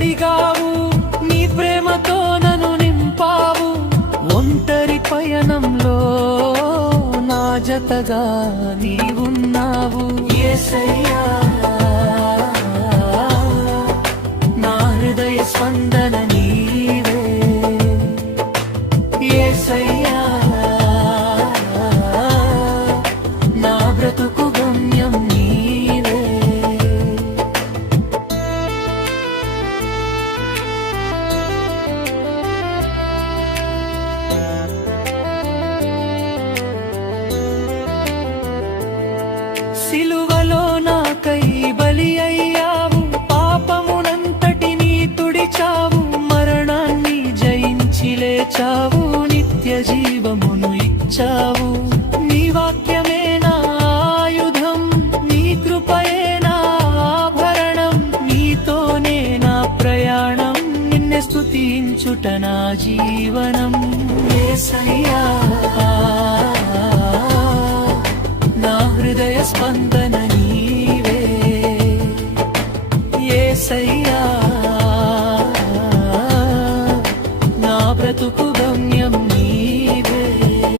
అడిగావు, నీ ప్రేమతో నన్ను నింపావు. ఒంటరి పయనంలో నా జతగా నీవున్నావు. యేసయ్యా, నా హృదయ స్పందన నీవే. యేసయ్యా, నా బ్రతుకు గమ్యం నీవే. సిలువలో నాకై బలి అయ్యావు, పాపమునంతటినీ తుడిచావు. మరణాన్ని జయించి లేచావు, నిత్య జీవమును ఇచ్చావు. నీ వాక్యమే నా ఆయుధం, నీ కృపయే నా ఆభరణం. నీతోనే నా ప్రయాణం, నిన్నే స్తుతించుట నా జీవనం. యేసయ్యా, నా హృదయ స్పందన నీవే. యేసయ్యా,